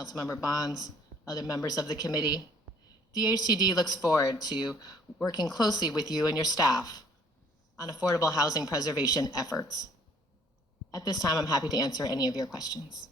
Councilmember Bonds, other members of the committee. DHCD looks forward to working closely with you and your staff on affordable housing preservation efforts. At this time, I'm happy to answer any of your questions.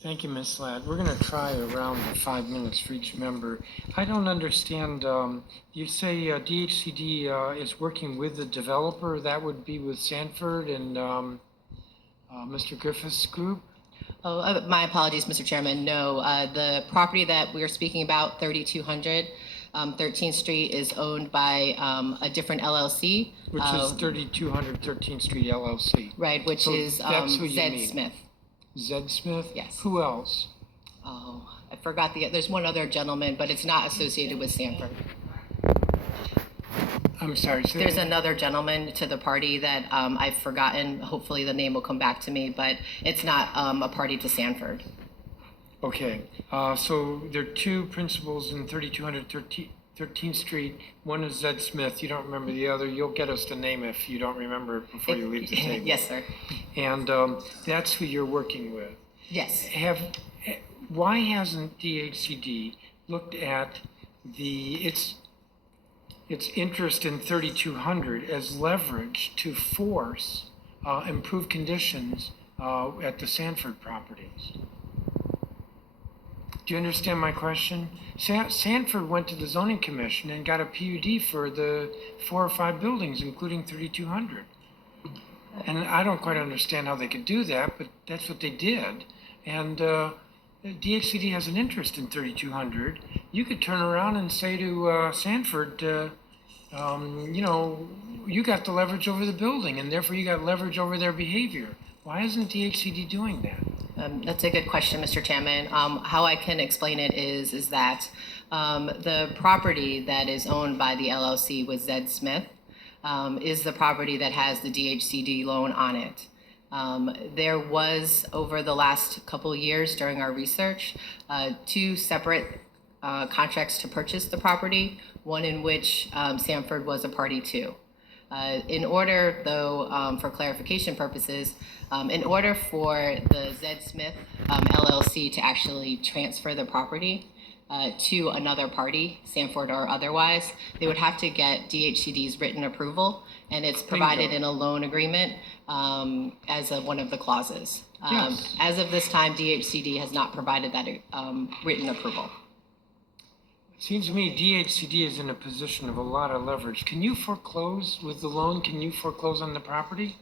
Thank you, Ms. Ladd. We're going to try around 5 minutes for each member. I don't understand, you say DHCD is working with the developer. That would be with Sanford and Mr. Griffith's group? Oh, my apologies, Mr. Chairman. No, the property that we are speaking about, 3200 13th Street, is owned by a different LLC. Which is 3200 13th Street LLC. Right, which So is that's who you Zed mean. Smith. Zed Smith? Yes. Who else? Oh, I forgot there's one other gentleman, but it's not associated with Sanford. I'm sorry. There's another gentleman to the party that I've forgotten. Hopefully the name will come back to me, but it's not a party to Sanford. Okay, so there are two principals in 3200 13th Street. One is Zed Smith. You don't remember the other. You'll get us the name if you don't remember it before you leave the table. Yes, sir. And that's who you're working with. Yes. Why hasn't DHCD looked at its interest in 3200 as leverage to force improved conditions at the Sanford properties? Do you understand my question? Sanford went to the zoning commission and got a PUD for the 4 or 5 buildings, including 3200. And I don't quite understand how they could do that, but that's what they did. And DHCD has an interest in 3200. You could turn around and say to Sanford, you know, you got the leverage over the building, and therefore you got leverage over their behavior. Why isn't DHCD doing that? That's a good question, Mr. Chairman. How I can explain it is that the property that is owned by the LLC with Zed Smith is the property that has the DHCD loan on it. There was, over the last couple of years during our research, 2 separate contracts to purchase the property, one in which Sanford was a party to. In order, though, for clarification purposes, in order for the Zed Smith LLC to actually transfer the property to another party, Sanford or otherwise, they would have to get DHCD's written approval, and it's provided in a loan agreement as one of the clauses. Yes. As of this time, DHCD has not provided that written approval. It seems to me DHCD is in a position of a lot of leverage. Can you foreclose with the loan? Can you foreclose on the property?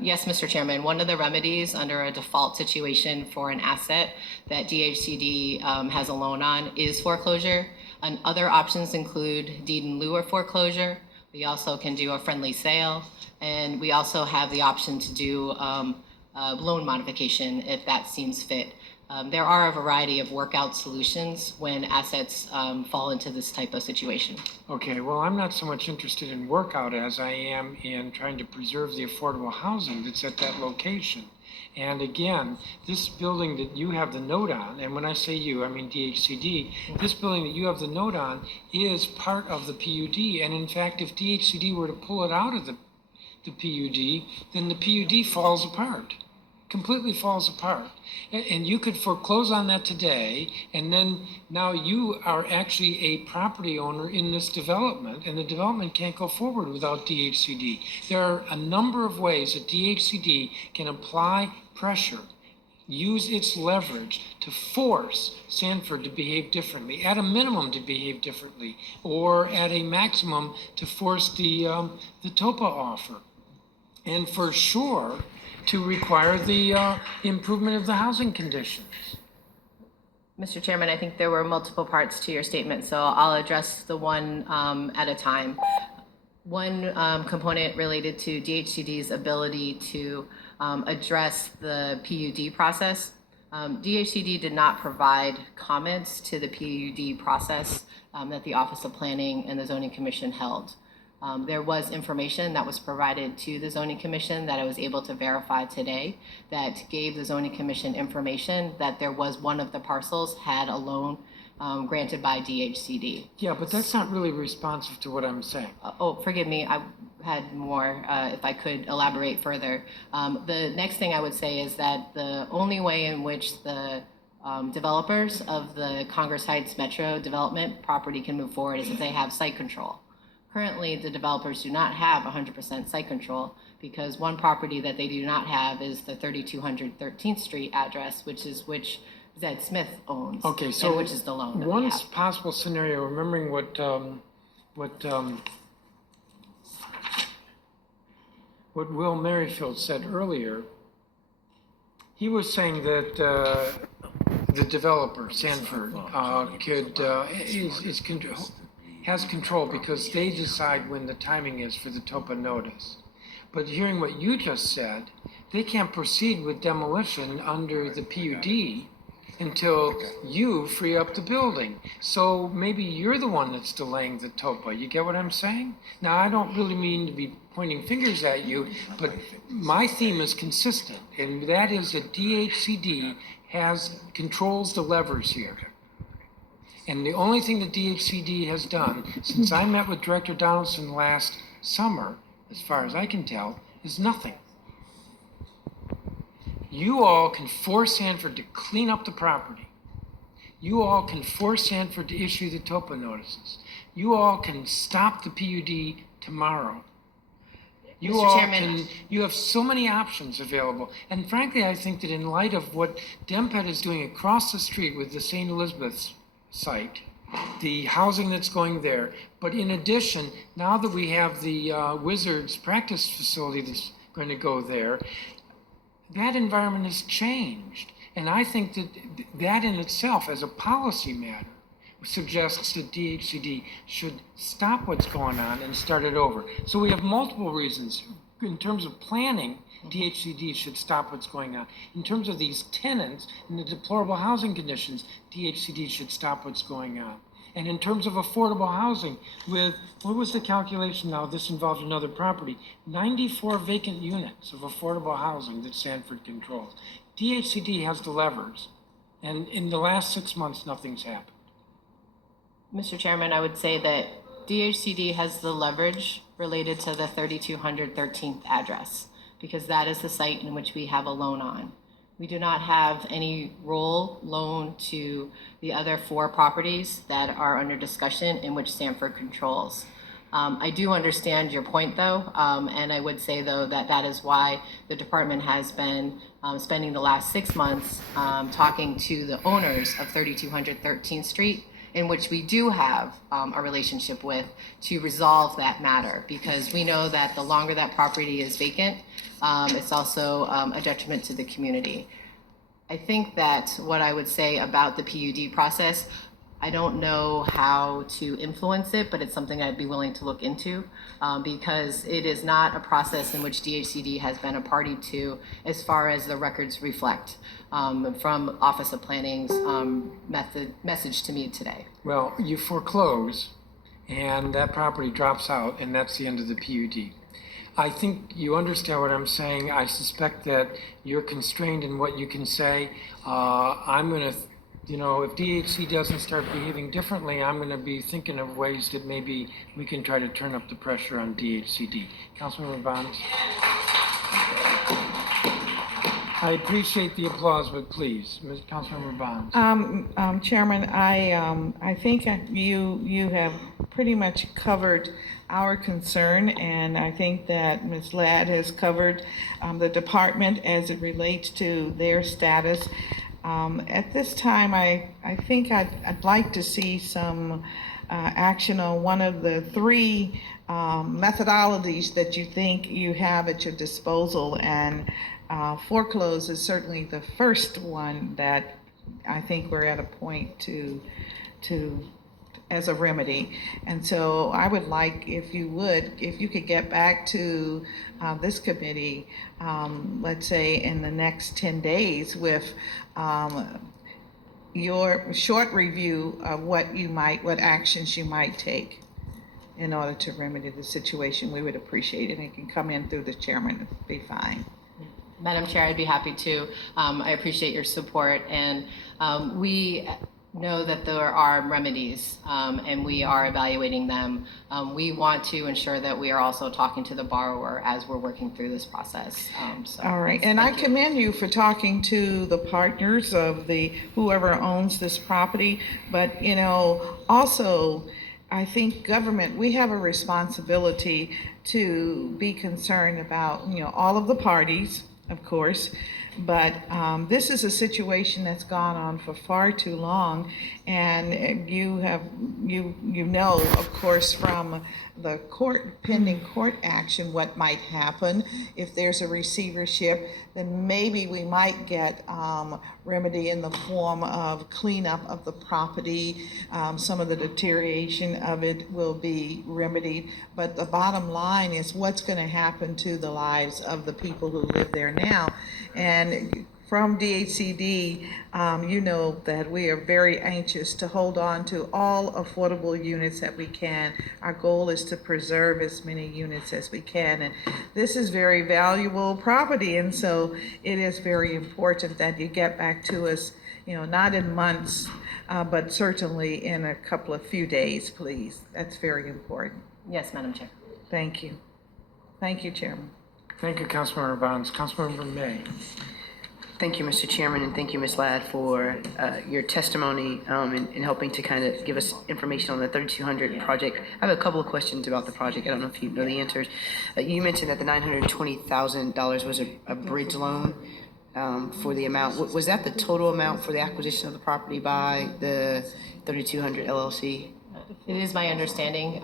Yes, Mr. Chairman. One of the remedies under a default situation for an asset that DHCD has a loan on is foreclosure. And other options include deed in lieu of foreclosure. We also can do a friendly sale, and we also have the option to do loan modification if that seems fit. There are a variety of workout solutions when assets fall into this type of situation. Okay, well, I'm not so much interested in workout as I am in trying to preserve the affordable housing that's at that location. And again, this building that you have the note on, and when I say you, I mean DHCD, this building that you have the note on is part of the PUD. And in fact, if DHCD were to pull it out of the PUD, then the PUD falls apart. Completely falls apart. And you could foreclose on that today, and then now you are actually a property owner in this development, and the development can't go forward without DHCD. There are a number of ways that DHCD can apply pressure, use its leverage to force Sanford to behave differently, at a minimum to behave differently, or at a maximum to force the TOPA offer. And for sure, to require the improvement of the housing conditions. Mr. Chairman, I think there were multiple parts to your statement, so I'll address the one at a time. One component related to DHCD's ability to address the PUD process. DHCD did not provide comments to the PUD process that the Office of Planning and the Zoning Commission held. There was information that was provided to the Zoning Commission that I was able to verify today that gave the Zoning Commission information that there was one of the parcels had a loan granted by DHCD. Yeah, but that's not really responsive to what I'm saying. Forgive me, I had more, if I could elaborate further. The next thing I would say is that the only way in which the developers of the Congress Heights Metro development property can move forward is if they have site control. Currently, the developers do not have 100% site control because one property that they do not have is the 3200 13th Street address, which Zed Smith owns. Okay, so and which is the loan that we one have. possible scenario, remembering what Will Merrifield said earlier, he was saying that the developer, Sanford, has control because they decide when the timing is for the TOPA notice. But hearing what you just said, they can't proceed with demolition under the PUD until you free up the building. So maybe you're the one that's delaying the TOPA. You get what I'm saying? Now, I don't really mean to be pointing fingers at you, but my theme is consistent, and that is that DHCD controls the levers here. And the only thing that DHCD has done since I met with Director Donaldson last summer, as far as I can tell, is nothing. You all can force Sanford to clean up the property. You all can force Sanford to issue the TOPA notices. You all can stop the PUD tomorrow. You have so many options available. And frankly, I think that in light of what DEMPET is doing across the street with the St. Elizabeth's site, the housing that's going there, but in addition, now that we have the Wizards practice facility that's going to go there, that environment has changed. And I think that that in itself, as a policy matter, suggests that DHCD should stop what's going on and start it over. So we have multiple reasons. In terms of planning, DHCD should stop what's going on. In terms of these tenants and the deplorable housing conditions, DHCD should stop what's going on. And in terms of affordable housing, what was the calculation now? This involved another property. 94 vacant units of affordable housing that Sanford controls. DHCD has the levers. And in the last 6 months, nothing's happened. Mr. Chairman, I would say that DHCD has the leverage related to the 3200 13th address because that is the site in which we have a loan on. We do not have any loan to the other 4 properties that are under discussion in which Sanford controls. I do understand your point, though, and I would say, though, that is why the department has been spending the last 6 months talking to the owners of 3200 13th Street, in which we do have a relationship with, to resolve that matter, because we know that the longer that property is vacant, it's also a detriment to the community. I think that what I would say about the PUD process, I don't know how to influence it, but it's something I'd be willing to look into because it is not a process in which DHCD has been a party to as far as the records reflect from Office of Planning's message to me today. Well, you foreclose and that property drops out and that's the end of the PUD. I think you understand what I'm saying. I suspect that you're constrained in what you can say. I'm going to, if DHC doesn't start behaving differently, I'm going to be thinking of ways that maybe we can try to turn up the pressure on DHCD. Councilmember Bonds? I appreciate the applause, but please, Ms. Councilmember Bonds. Chairman, I think you have pretty much covered our concern, and I think that Ms. Ladd has covered the department as it relates to their status. At this time, I think I'd like to see some action on one of the 3 methodologies that you think you have at your disposal, and foreclose is certainly the first one that I think we're at a point to as a remedy. And so I would like, if you could get back to this committee, let's say in the next 10 days with your short review of what actions you might take in order to remedy the situation, we would appreciate it. And it can come in through the chairman, it'd be fine. Madam Chair, I'd be happy to. I appreciate your support, and we know that there are remedies, and we are evaluating them. We want to ensure that we are also talking to the borrower as we're working through this process. All right, and I thank you. commend you for talking to the partners of whoever owns this property, but, also, I think government, we have a responsibility to be concerned about, all of the parties, of course, but this is a situation that's gone on for far too long, and you know, of course, from the pending court action, what might happen if there's a receivership. Then maybe we might get remedy in the form of cleanup of the property. Some of the deterioration of it will be remedied, but the bottom line is what's going to happen to the lives of the people who live there now. And from DHCD, you know that we are very anxious to hold on to all affordable units that we can. Our goal is to preserve as many units as we can. And this is very valuable property, and so it is very important that you get back to us, not in months, but certainly in a few days, please. That's very important. Yes, Madam Chair. Thank you. Thank you, Chairman. Thank you, Councilmember Bonds. Councilmember May. Thank you, Mr. Chairman, and thank you, Ms. Ladd, for your testimony in helping to kind of give us information on the 3200 project. I have a couple of questions about the project. I don't know if you know the answers. You mentioned that the $920,000 was a bridge loan for the amount. Was that the total amount for the acquisition of the property by the 3200 LLC? It is my understanding,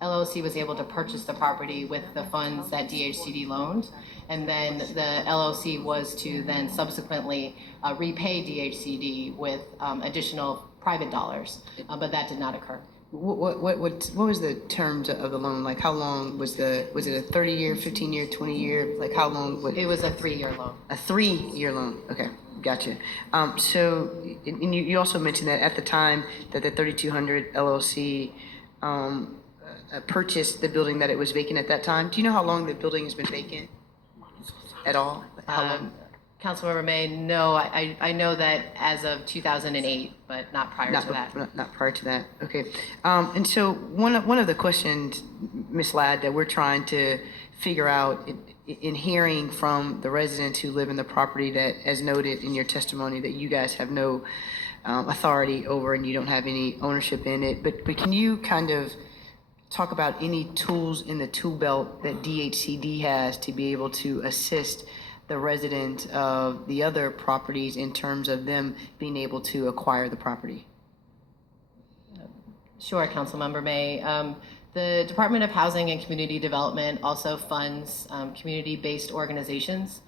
LLC was able to purchase the property with the funds that DHCD loaned, and then the LLC was to then subsequently repay DHCD with additional private dollars, but that did not occur. What was the terms of the loan? Like, how long was it a 30-year, 15-year, 20-year? Like, how long? It was a 3-year loan. A 3-year loan. Okay, gotcha. So, and you also mentioned that at the time that the 3200 LLC purchased the building, that it was vacant at that time. Do you know how long the building has been vacant at all? How long? Councilmember May, no, I know that as of 2008, but not prior to that. Not prior to that. Okay. And so one of the questions, Ms. Ladd, that we're trying to figure out in hearing from the residents who live in the property, that, as noted in your testimony, that you guys have no authority over and you don't have any ownership in it. But can you kind of talk about any tools in the tool belt that DHCD has to be able to assist the residents of the other properties in terms of them being able to acquire the property? Sure, Councilmember May. The Department of Housing and Community Development also funds community-based organizations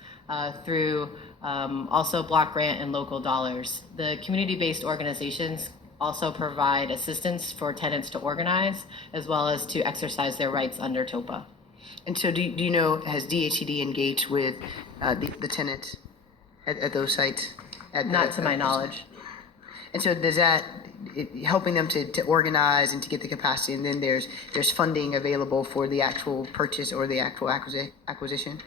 through also block grant and local dollars. The community-based organizations also provide assistance for tenants to organize, as well as to exercise their rights under TOPA. And so do you know, has DHCD engaged with the tenants at those sites? Not to my knowledge. And so does that, helping them to organize and to get the capacity, and then there's funding available for the actual purchase or the actual acquisition?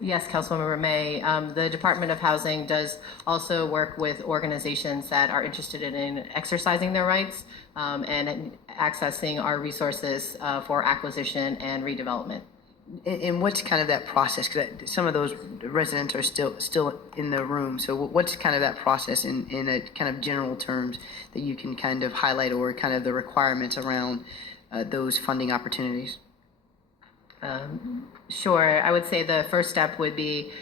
Yes, Councilmember May. The Department of Housing does also work with organizations that are interested in exercising their rights and accessing our resources for acquisition and redevelopment. And what's kind of that process? Because some of those residents are still in the room. So what's kind of that process in a kind of general terms that you can kind of highlight, or kind of the requirements around those funding opportunities? Sure. I would say the first step would be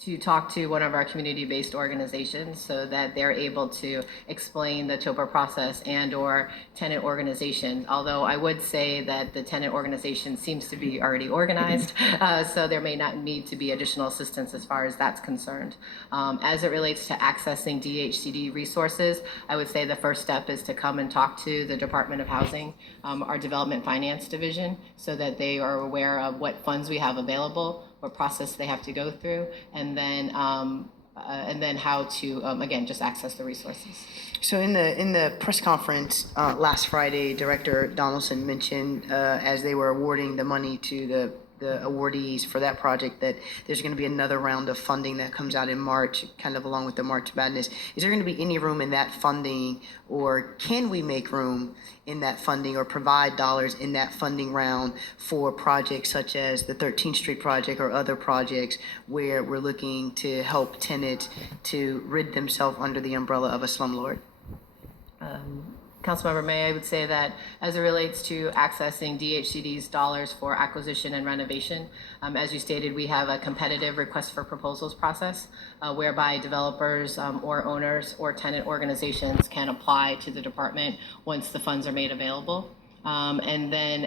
to talk to one of our community-based organizations so that they're able to explain the TOPA process and or tenant organization. Although I would say that the tenant organization seems to be already organized, so there may not need to be additional assistance as far as that's concerned. As it relates to accessing DHCD resources, I would say the first step is to come and talk to the Department of Housing, our Development Finance Division, so that they are aware of what funds we have available, what process they have to go through, and then how to again just access the resources. So in the press conference last Friday, Director Donaldson mentioned as they were awarding the money to the the awardees for that project that there's going to be another round of funding that comes out in March, kind of along with the March Madness. Is there going to be any room in that funding, or can we make room in that funding or provide dollars in that funding round for projects such as the 13th Street project or other projects where we're looking to help tenants to rid themselves under the umbrella of a slumlord? Councilmember May, I would say that as it relates to accessing DHCD's dollars for acquisition and renovation, as you stated, we have a competitive request for proposals process whereby developers or owners or tenant organizations can apply to the department once the funds are made available. And then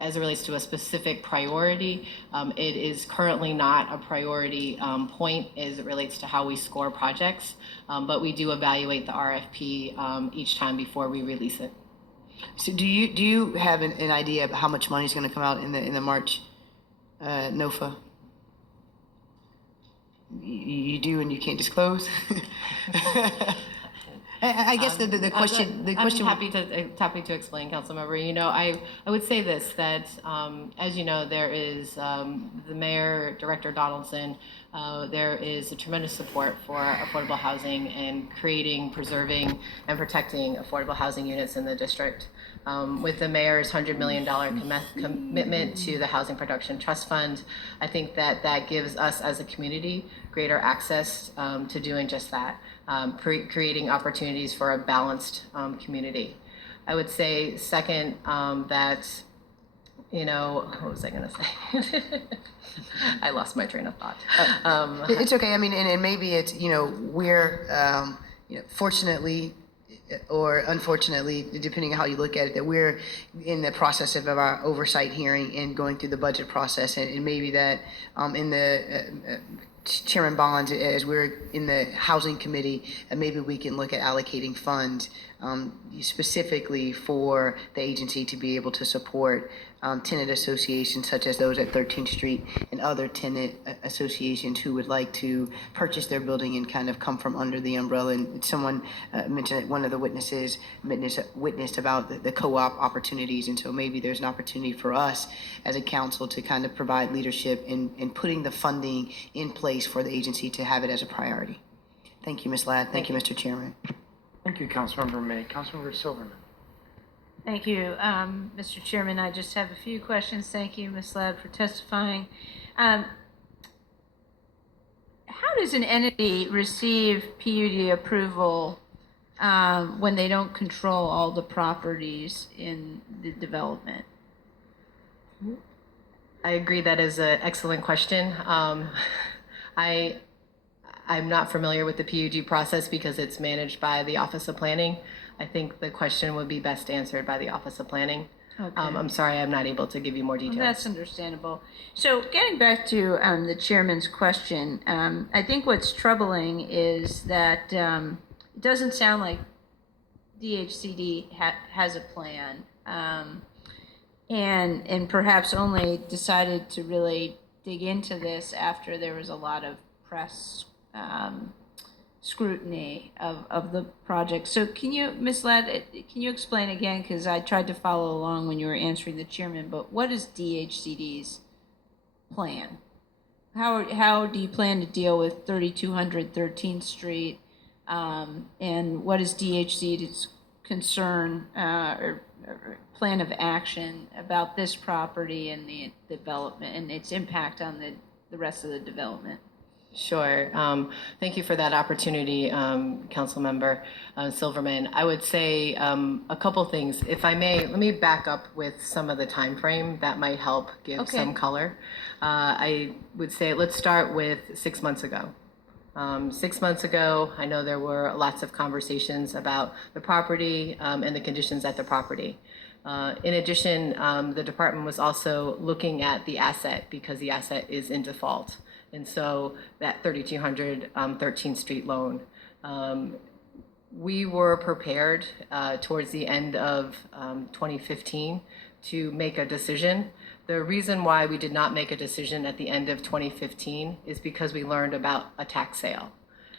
as it relates to a specific priority, it is currently not a priority point as it relates to how we score projects, but we do evaluate the RFP each time before we release it. So do you have an idea of how much money is going to come out in the March NOFA? You do, and you can't disclose. I guess the question. I'm happy to explain, Councilmember. You know, I would say this, that as you know, there is the Mayor, Director Donaldson. There is a tremendous support for affordable housing and creating, preserving, and protecting affordable housing units in the district. With the mayor's $100 million commitment to the Housing Production Trust Fund, I think that gives us as a community greater access to doing just that, creating opportunities for a balanced community. I would say second that, you know, what was I going to say? I lost my train of thought. It's okay. I mean, and maybe it's, you know, we're, fortunately or unfortunately, depending on how you look at it, that we're in the process of our oversight hearing and going through the budget process, and maybe that in the Chairman Bonds, as we're in the Housing Committee, maybe we can look at allocating funds specifically for the agency to be able to support tenant associations such as those at 13th Street and other tenant associations who would like to purchase their building and kind of come from under the umbrella. And someone mentioned that one of the witnessed about the co-op opportunities, and so maybe there's an opportunity for us as a council to kind of provide leadership in putting the funding in place for the agency to have it as a priority. Thank you, Ms. Ladd. Thank you, Mr. Chairman. Thank you, Councilmember May. Councilmember Silverman. Thank you, Mr. Chairman. I just have a few questions. Thank you, Ms. Ladd, for testifying. How does an entity receive PUD approval when they don't control all the properties in the development? I agree, that is an excellent question. I'm not familiar with the PUD process because it's managed by the Office of Planning. I think the question would be best answered by the Office of Planning. Okay. I'm sorry, I'm not able to give you more details. Well, that's understandable. So getting back to the chairman's question, I think what's troubling is that it doesn't sound like DHCD has a plan, and perhaps only decided to really dig into this after there was a lot of press scrutiny of the project. So can you, Ms. Ladd, can you explain again, because I tried to follow along when you were answering the chairman, but what is DHCD's plan? How do you plan to deal with 3200 13th Street, and what is DHCD's concern or plan of action about this property and the development and its impact on the rest of the development? Sure. Thank you for that opportunity, Councilmember Silverman. I would say a couple things. If I may, let me back up with some of the time frame that might help give some color. I would say let's start with 6 months ago. 6 months ago, I know there were lots of conversations about the property and the conditions at the property. In addition, the department was also looking at the asset because the asset is in default. And so that 3200 13th Street loan, we were prepared towards the end of 2015 to make a decision. The reason why we did not make a decision at the end of 2015 is because we learned about a tax sale.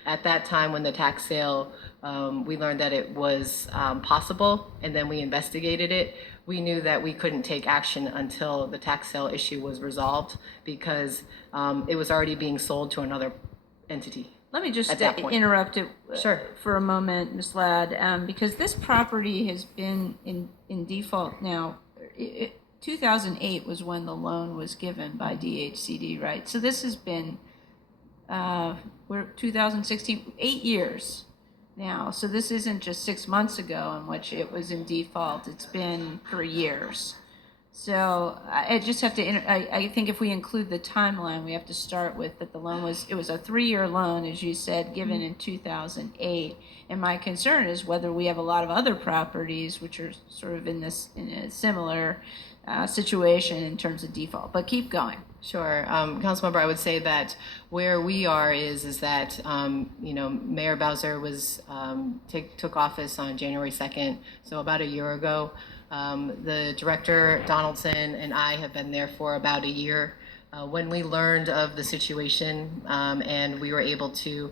At that time, when the tax sale, we learned that it was possible, and then we investigated it. We knew that we couldn't take action until the tax sale issue was resolved because it was already being sold to another entity. Let me just At that point. interrupt it Sure. for a moment, Ms. Ladd, because this property has been in default now. 2008 was when the loan was given by DHCD, right? So this has been, we're 2016, 8 years now. So this isn't just 6 months ago in which it was in default. It's been for years. So I just have to, I think if we include the timeline, we have to start with that the loan was, it was a 3-year loan, as you said, given in 2008. And my concern is whether we have a lot of other properties which are sort of in a similar situation in terms of default. But keep going. Sure. Councilmember, I would say that where we are is that, Mayor Bowser was, took office on January 2nd, so about a year ago. The director, Donaldson, and I have been there for about a year. When we learned of the situation and we were able to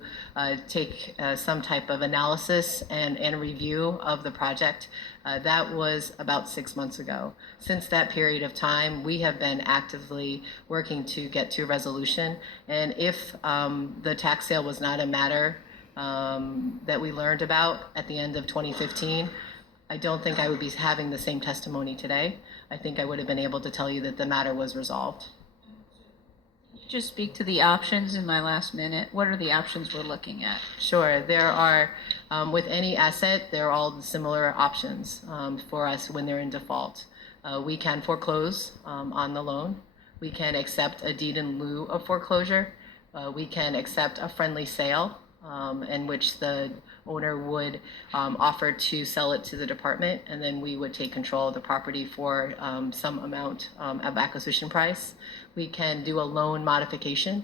take some type of analysis and review of the project, that was about 6 months ago. Since that period of time, we have been actively working to get to a resolution. And if the tax sale was not a matter that we learned about at the end of 2015, I don't think I would be having the same testimony today. I think I would have been able to tell you that the matter was resolved. Just speak to the options in my last minute. What are the options we're looking at? Sure, there are, with any asset, there are all similar options for us when they're in default. We can foreclose on the loan. We can accept a deed in lieu of foreclosure. We can accept a friendly sale in which the owner would offer to sell it to the department, and then we would take control of the property for some amount of acquisition price. We can do a loan modification,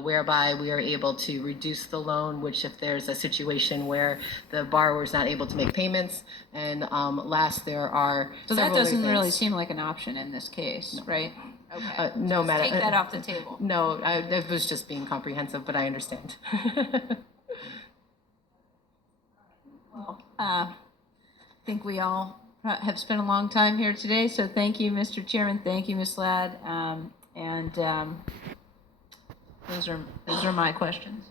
whereby we are able to reduce the loan, which if there's a situation where the borrower is not able to make payments. And last, there are So that several other doesn't really things. seem like an option in this case, right? Okay. No, Madam. Take that off the table. No, that was just being comprehensive, but I understand. I think we all have spent a long time here today, so thank you, Mr. Chairman. Thank you, Ms. Ladd. Those are my questions.